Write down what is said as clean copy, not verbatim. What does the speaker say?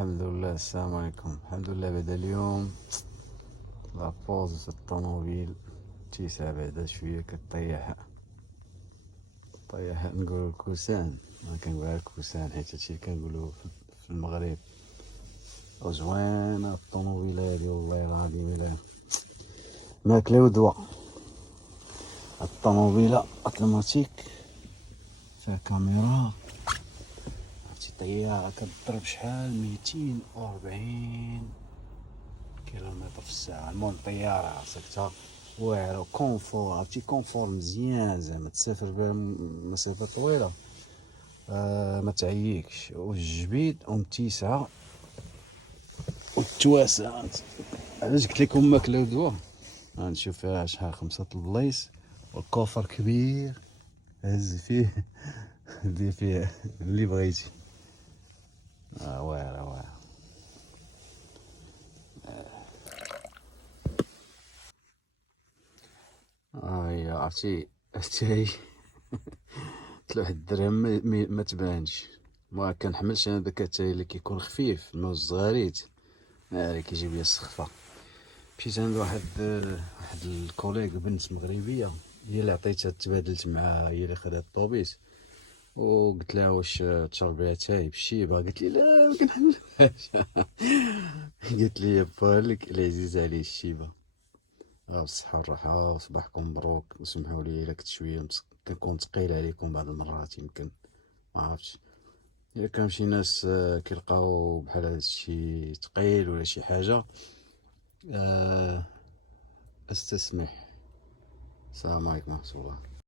الحمد لله. السلام عليكم. الحمد لله بعد اليوم لابوز الطوموبيل تيسع بعدا شوية كطيح نقولو الكوسان. انا كنقولها الكوسان حيت هادشي اللي كنقولو في المغرب. وزوينة الطوموبيلة هادي والله العظيم الا ماكلة ودوا. الطوموبيلة اوتوماتيك فيها كاميرا، عرفتي طيارة كضرب شحال 240 كيلومتر في الساعة. المهم طيارة ساكتة واعرة كونفور، عرفتي كونفور مزيان زعما تسافر بها مسافة طويلة ما تعييكش. والجبيد ومتيسعة والتواسع. علاش قلت لكم ماكلة ودوا؟ غنشوف فيها شحال 5 البلايص والكوفر كبير هز فيه دير فيه اللي بغيتي. واعرة هي عرفتي هي قلت لواحد الدرهم ما تبانش. ما كنحملش انا داك التاي اللي كيكون خفيف الماء الصغاريت اللي كيجيب ليا السخفه. مشيت عند واحد الكوليغ بنت مغربيه، هي اللي عطيتها تبادلت معاها، هي اللي خدات الطوبيس وقلت لها واش تشربيها تاي بالشيبه؟ قالت لي لا ما كنحملهاش. قالت لي با لك العزيز عليه الشيبه. بالصحة والراحة وصباحكم مبروك. وسمحوا لي الا كنت شويه كنكون ثقيل عليكم بعض المرات، يمكن ما عرفتش. الا كان شي ناس كيلقاو بحال هادشي ثقيل ولا شي حاجه استسمح. السلام عليكم ورحمه الله.